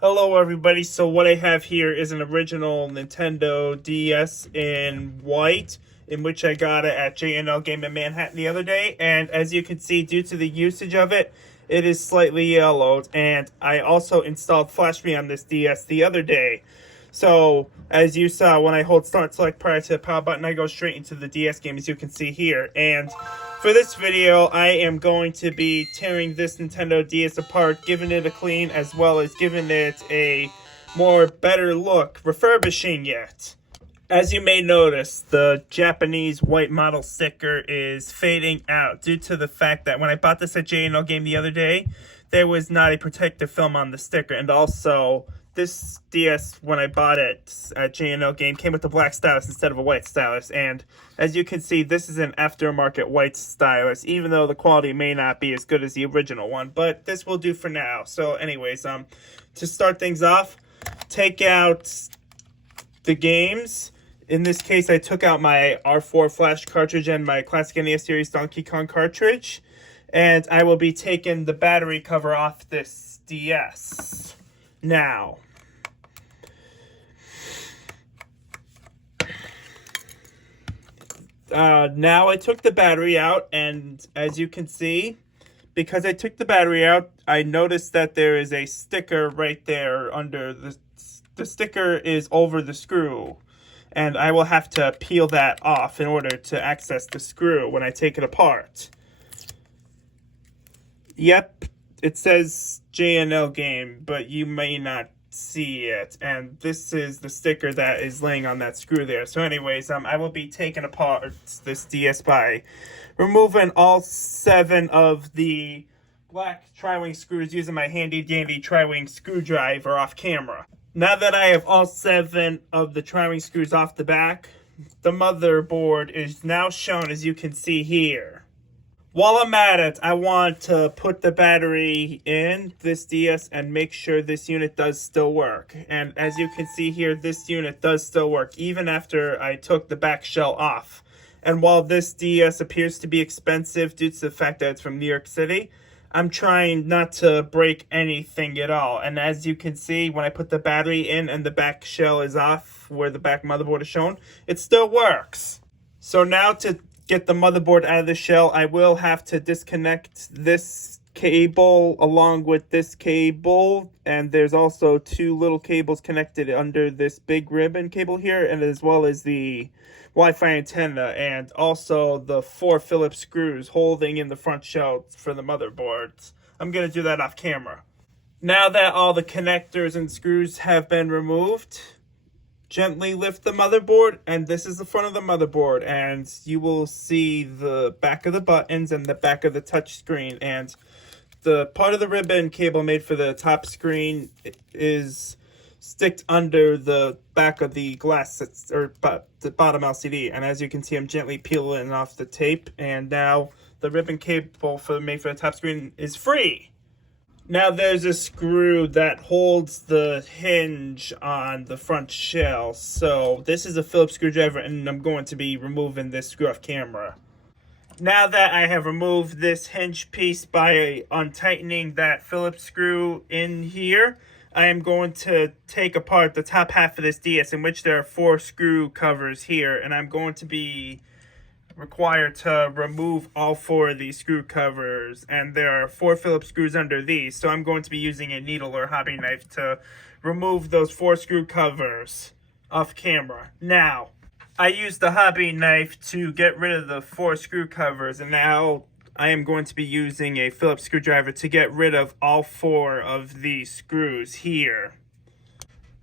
Hello everybody, so what I have here is an original Nintendo DS in white, in which I got it at J&L Game in Manhattan the other day, and as you can see, due to the usage of it, it is slightly yellowed, and I also installed Flash Me on this DS the other day. So, as you saw, when I hold Start Select prior to the power button, I go straight into the DS game, as you can see here. And for this video, I am going to be tearing this Nintendo DS apart, giving it a clean, as well as giving it a better look, refurbishing it. As you may notice, the Japanese white model sticker is fading out due to the fact that when I bought this at J&L Game the other day, there was not a protective film on the sticker, and also this DS, when I bought it at J&L Game, came with the black stylus instead of a white stylus. And as you can see, this is an aftermarket white stylus, even though the quality may not be as good as the original one. But this will do for now. So anyways, to start things off, take out the games. In this case, I took out my R4 flash cartridge and my Classic NES Series Donkey Kong cartridge. And I will be taking the battery cover off this DS. Now, I took the battery out, and as you can see, because I took the battery out, I noticed that there is a sticker right there under the sticker is over the screw, and I will have to peel that off in order to access the screw when I take it apart. Yep, it says J&L Game, but you may not see it, and this is the sticker that is laying on that screw there. So anyways, I will be taking apart this DS by removing all 7 of the black tri-wing screws using my handy dandy tri-wing screwdriver off camera. Now that I have all 7 of the tri-wing screws off the back, the motherboard is now shown, as you can see here. While I'm at it, I want to put the battery in this DS and make sure this unit does still work. And as you can see here, this unit does still work, even after I took the back shell off. And while this DS appears to be expensive due to the fact that it's from New York City, I'm trying not to break anything at all. And as you can see, when I put the battery in and the back shell is off, where the back motherboard is shown, it still works. So now to get the motherboard out of the shell, I will have to disconnect this cable along with this cable, and there's also 2 little cables connected under this big ribbon cable here, and as well as the Wi-Fi antenna, and also the 4 Phillips screws holding in the front shell for the motherboards. I'm going to do that off camera. Now that all the connectors and screws have been removed, gently lift the motherboard, and this is the front of the motherboard, and you will see the back of the buttons and the back of the touch screen, and the part of the ribbon cable made for the top screen is sticked under the back of the glass, or the bottom LCD. And as you can see, I'm gently peeling off the tape, and now the ribbon cable made for the top screen is free. Now there's a screw that holds the hinge on the front shell. So this is a Phillips screwdriver, and I'm going to be removing this screw off camera. Now that I have removed this hinge piece by untightening that Phillips screw in here, I am going to take apart the top half of this DS, in which there are 4 screw covers here, and I'm going to be required to remove all 4 of these screw covers, and there are 4 Phillips screws under these, so I'm going to be using a needle or hobby knife to remove those 4 screw covers off camera. Now, I used the hobby knife to get rid of the 4 screw covers, and now I am going to be using a Phillips screwdriver to get rid of all 4 of these screws here.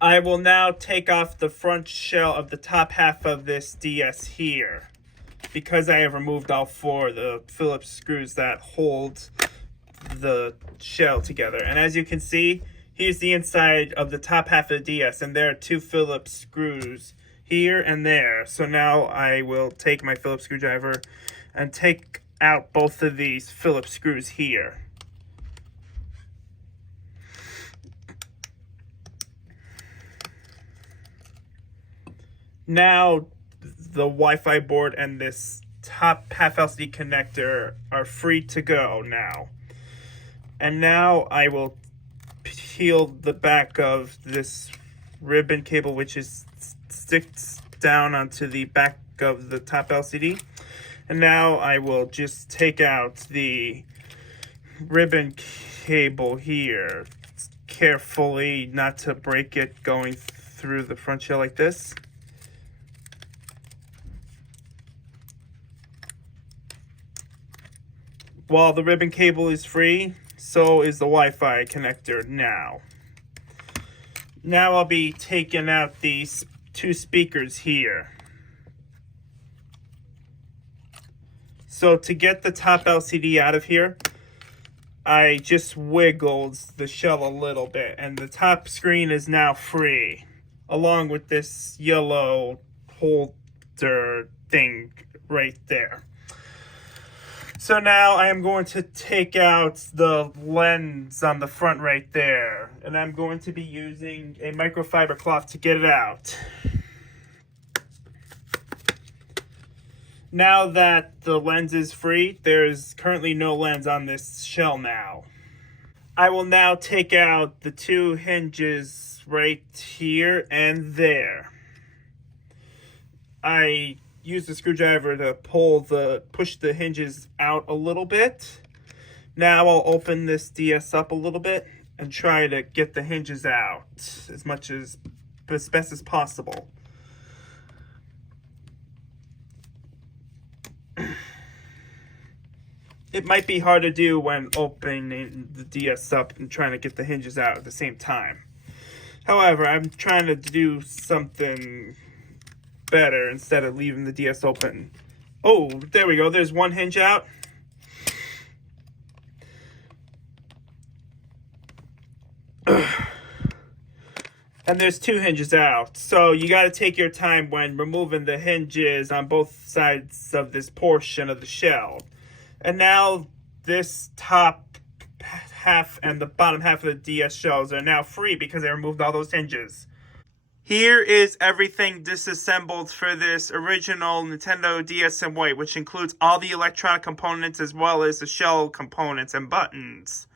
I will now take off the front shell of the top half of this DS here, because I have removed all 4 of the Phillips screws that hold the shell together. And as you can see, here's the inside of the top half of the DS, and there are 2 Phillips screws here and there. So now I will take my Phillips screwdriver and take out both of these Phillips screws here. Now the Wi-Fi board and this top half LCD connector are free to go now. And now I will peel the back of this ribbon cable, which is sticks down onto the back of the top LCD. And now I will just take out the ribbon cable here carefully, not to break it going through the front shell like this. While the ribbon cable is free, so is the Wi-Fi connector now. Now I'll be taking out these two speakers here. So to get the top LCD out of here, I just wiggled the shell a little bit, and the top screen is now free, along with this yellow holder thing right there. So now I am going to take out the lens on the front right there, and I'm going to be using a microfiber cloth to get it out. Now that the lens is free, there's currently no lens on this shell now. I will now take out the two hinges right here and there. I use the screwdriver to push the hinges out a little bit. Now I'll open this DS up a little bit and try to get the hinges out as best as possible. It might be hard to do when opening the DS up and trying to get the hinges out at the same time. However, I'm trying to do something better instead of leaving the DS open. Oh, there we go. There's one hinge out. And there's two hinges out. So you got to take your time when removing the hinges on both sides of this portion of the shell. And now this top half and the bottom half of the DS shells are now free because I removed all those hinges. Here is everything disassembled for this original Nintendo DS in white, which includes all the electronic components as well as the shell components and buttons.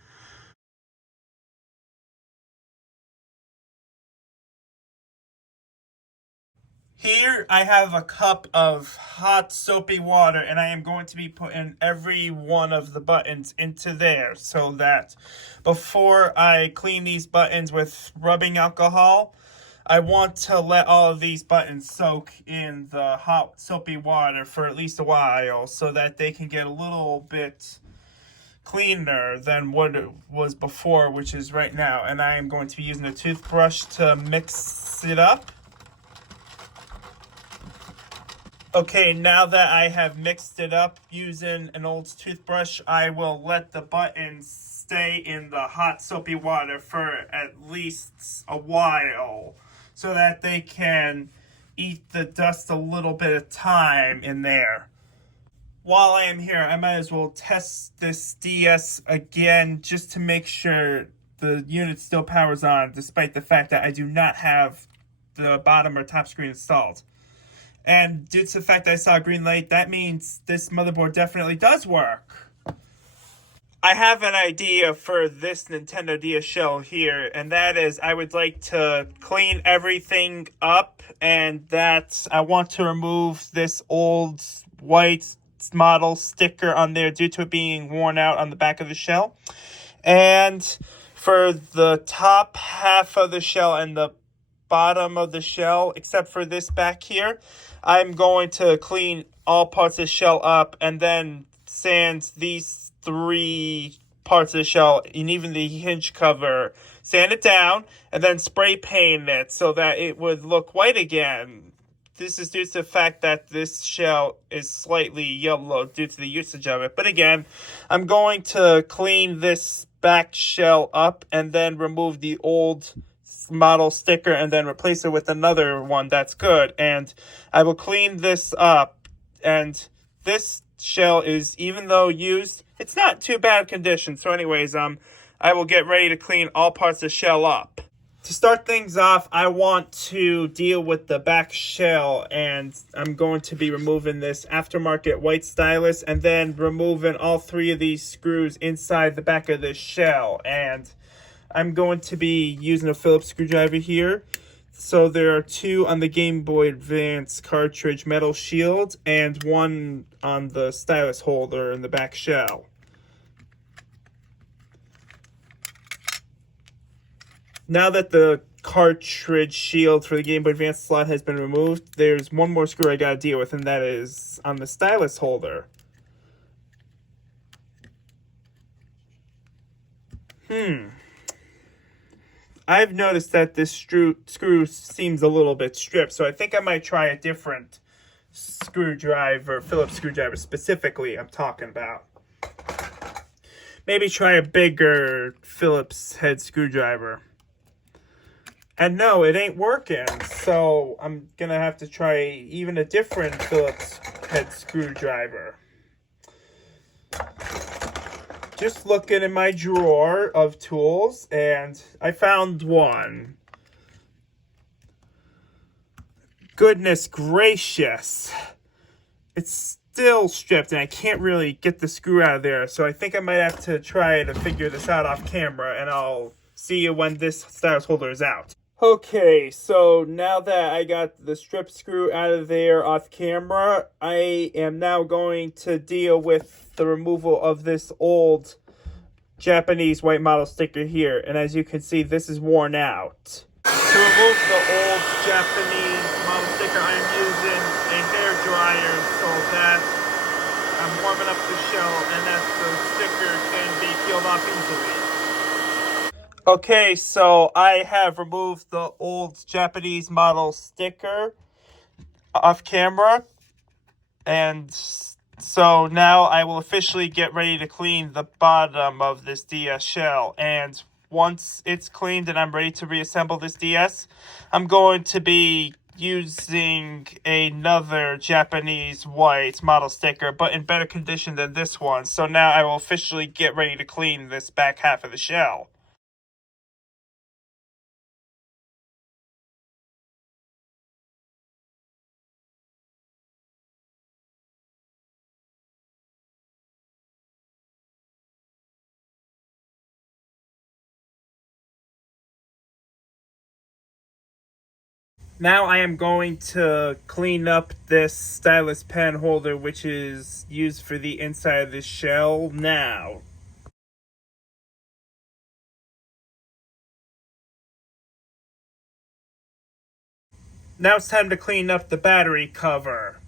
Here I have a cup of hot soapy water, and I am going to be putting every one of the buttons into there so that before I clean these buttons with rubbing alcohol, I want to let all of these buttons soak in the hot soapy water for at least a while so that they can get a little bit cleaner than what it was before, which is right now. And I am going to be using a toothbrush to mix it up. Okay, now that I have mixed it up using an old toothbrush, I will let the buttons stay in the hot soapy water for at least a while so that they can eat the dust a little bit of time in there. While I am here, I might as well test this DS again just to make sure the unit still powers on, despite the fact that I do not have the bottom or top screen installed. And due to the fact that I saw a green light, that means this motherboard definitely does work. I have an idea for this Nintendo DS shell here, and that is I would like to clean everything up, and that I want to remove this old white model sticker on there due to it being worn out on the back of the shell. And for the top half of the shell and the bottom of the shell, except for this back here, I'm going to clean all parts of the shell up and then sand these three parts of the shell and even the hinge cover, sand it down, and then spray paint it so that it would look white again. This is due to the fact that this shell is slightly yellow due to the usage of it. But again, I'm going to clean this back shell up and then remove the old model sticker and then replace it with another one that's good. And I will clean this up, and this shell is, even though used, it's not too bad condition. So anyways, I will get ready to clean all parts of the shell up. To start things off, I want to deal with the back shell, and I'm going to be removing this aftermarket white stylus and then removing all three of these screws inside the back of this shell. And I'm going to be using a Phillips screwdriver here. So there are 2 on the Game Boy Advance cartridge metal shield and 1 on the stylus holder in the back shell. Now that the cartridge shield for the Game Boy Advance slot has been removed, there's one more screw I gotta deal with, and that is on the stylus holder. I've noticed that this screw seems a little bit stripped, so I think I might try a different screwdriver, Phillips screwdriver specifically I'm talking about. Maybe try a bigger Phillips head screwdriver. And no, it ain't working, so I'm gonna have to try even a different Phillips head screwdriver. Just looking in my drawer of tools, and I found one. Goodness gracious. It's still stripped, and I can't really get the screw out of there, so I think I might have to try to figure this out off camera, and I'll see you when this stylus holder is out. Okay, so now that I got the strip screw out of there off camera, I am now going to deal with the removal of this old Japanese white model sticker here. And as you can see, this is worn out. To remove the old Japanese model sticker, I am using a hair dryer so that I'm warming up the shell and that the sticker can be peeled off easily. Okay, so I have removed the old Japanese model sticker off camera, and so now I will officially get ready to clean the bottom of this DS shell, and once it's cleaned and I'm ready to reassemble this DS, I'm going to be using another Japanese white model sticker, but in better condition than this one. So now I will officially get ready to clean this back half of the shell. Now I am going to clean up this stylus pen holder, which is used for the inside of the shell now. Now it's time to clean up the battery cover.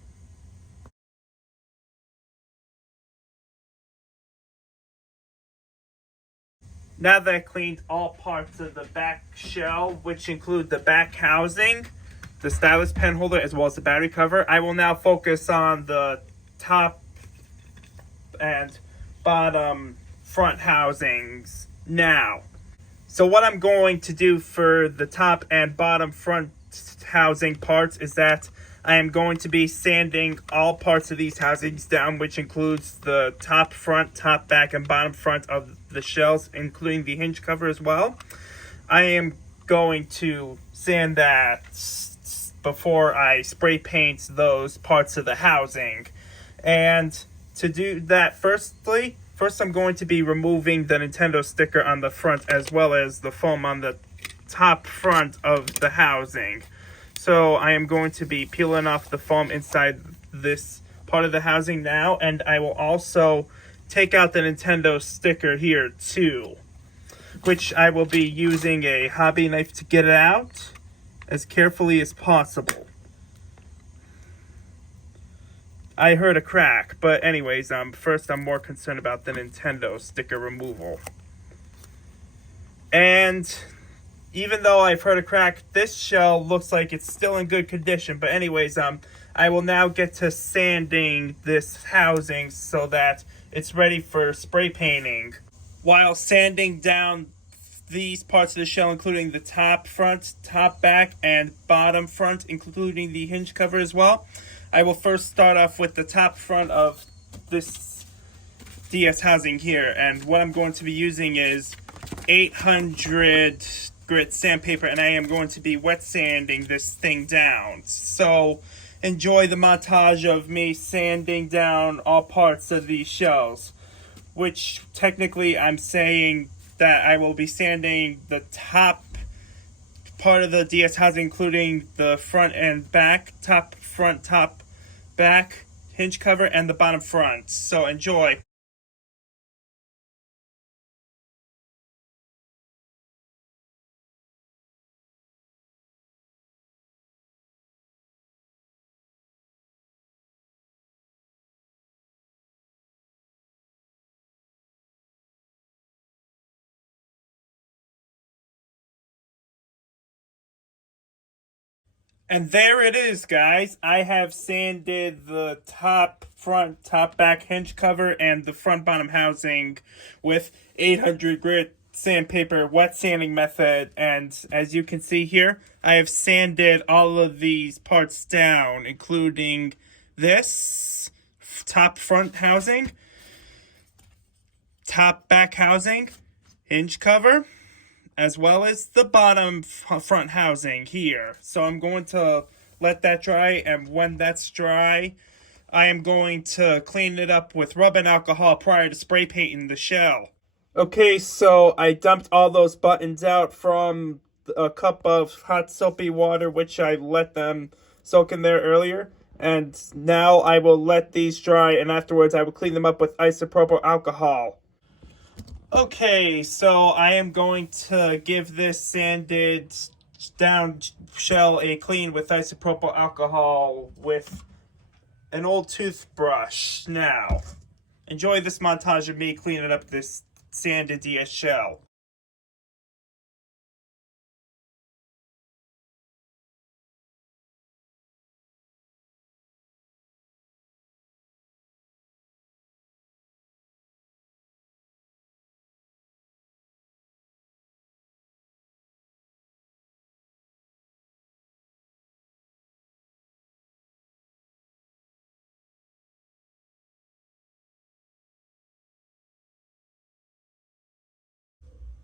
Now that I cleaned all parts of the back shell, which include the back housing, the stylus pen holder, as well as the battery cover, I will now focus on the top and bottom front housings now. So what I'm going to do for the top and bottom front housing parts is that I am going to be sanding all parts of these housings down, which includes the top front, top back, and bottom front of the shells, including the hinge cover as well. I am going to sand that before I spray paint those parts of the housing. And to do that, first I'm going to be removing the Nintendo sticker on the front as well as the foam on the top front of the housing. So I am going to be peeling off the foam inside this part of the housing now, and I will also take out the Nintendo sticker here too, which I will be using a hobby knife to get it out as carefully as possible. I heard a crack, but anyways, first I'm more concerned about the Nintendo sticker removal. And even though I've heard a crack, this shell looks like it's still in good condition. But anyways, I will now get to sanding this housing so that it's ready for spray painting. While sanding down these parts of the shell, including the top front, top back, and bottom front, including the hinge cover as well, I will first start off with the top front of this DS housing here. And what I'm going to be using is 800 grit sandpaper, and I am going to be wet sanding this thing down. So enjoy the montage of me sanding down all parts of these shells, which technically I'm saying that I will be sanding the top part of the DS housing, including the front and back, top, front, top, back, hinge cover, and the bottom front. So enjoy. And there it is, guys. I have sanded the top, front, top, back hinge cover and the front bottom housing with 800 grit sandpaper wet sanding method. And as you can see here, I have sanded all of these parts down, including this top front housing, top back housing, hinge cover, as well as the bottom front housing here. So I'm going to let that dry, and when that's dry, I am going to clean it up with rubbing alcohol prior to spray painting the shell. Okay, so I dumped all those buttons out from a cup of hot soapy water, which I let them soak in there earlier. And now I will let these dry, and afterwards I will clean them up with isopropyl alcohol. Okay, so I am going to give this sanded down shell a clean with isopropyl alcohol with an old toothbrush. Now, enjoy this montage of me cleaning up this sanded DS shell.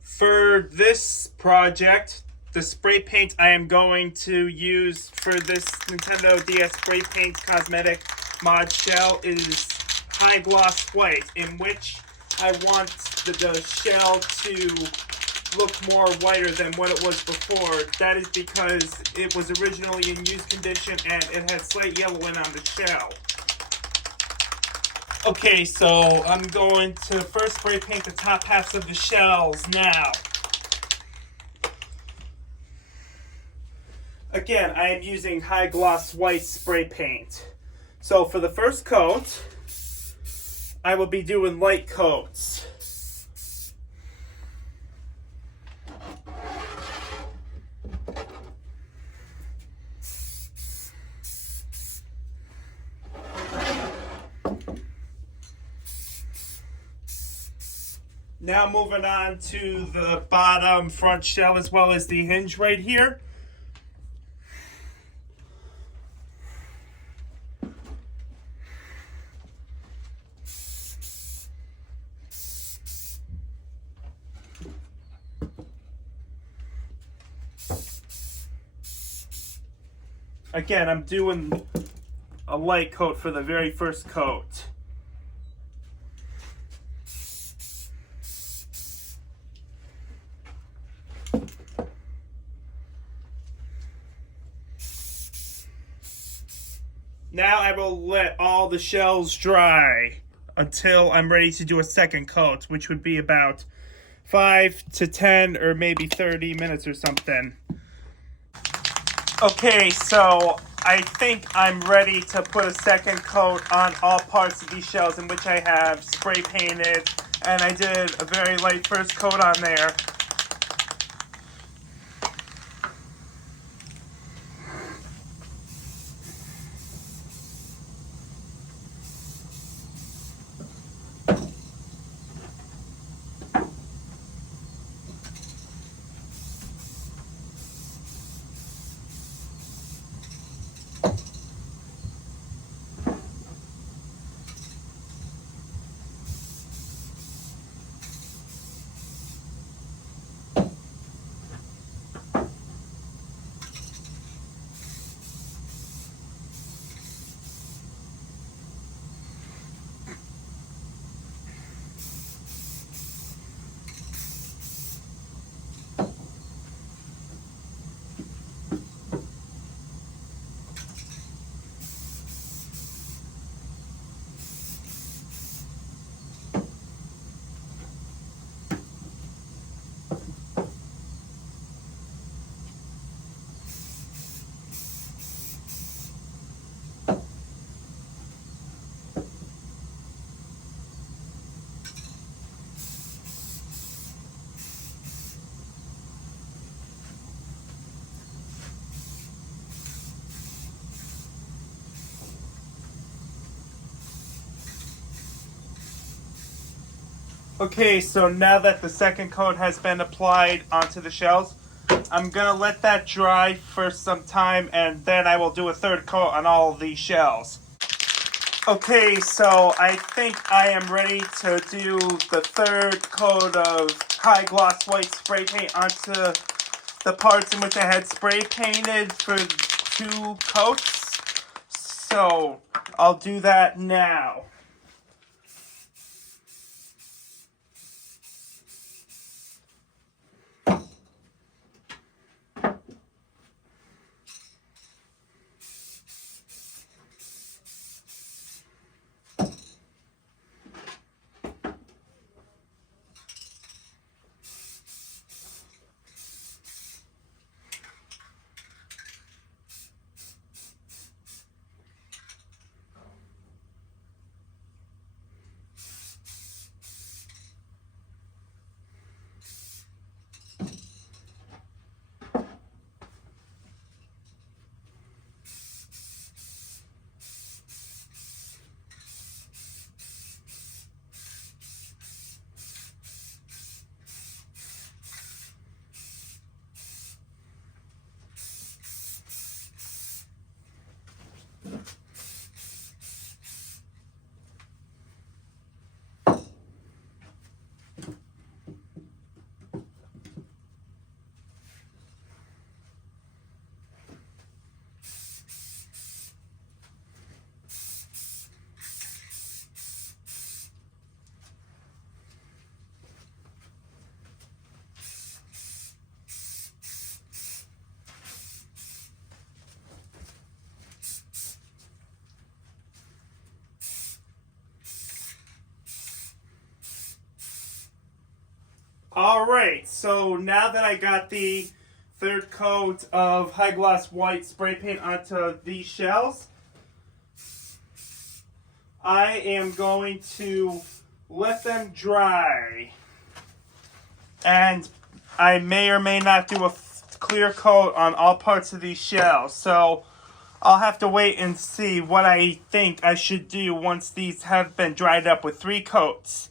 For this project, the spray paint I am going to use for this Nintendo DS spray paint cosmetic mod shell is high gloss white, in which I want the shell to look more whiter than what it was before. That is because it was originally in used condition and it had slight yellowing on the shell. Okay, so I'm going to first spray paint the top halves of the shells now. Again, I am using high gloss white spray paint. So for the first coat, I will be doing light coats. Now moving on to the bottom front shell as well as the hinge right here. Again, I'm doing a light coat for the very first coat. Now I will let all the shells dry until I'm ready to do a second coat, which would be about 5 to 10 or maybe 30 minutes or something. Okay, so I think I'm ready to put a second coat on all parts of these shells in which I have spray painted, and I did a very light first coat on there. Okay, so now that the second coat has been applied onto the shells, I'm gonna let that dry for some time, and then I will do a third coat on all of these shells. Okay, so I think I am ready to do the third coat of high gloss white spray paint onto the parts in which I had spray painted for 2 coats. So I'll do that now. Alright, so now that I got the third coat of high gloss white spray paint onto these shells, I am going to let them dry. And I may or may not do a clear coat on all parts of these shells. So I'll have to wait and see what I think I should do once these have been dried up with 3 coats.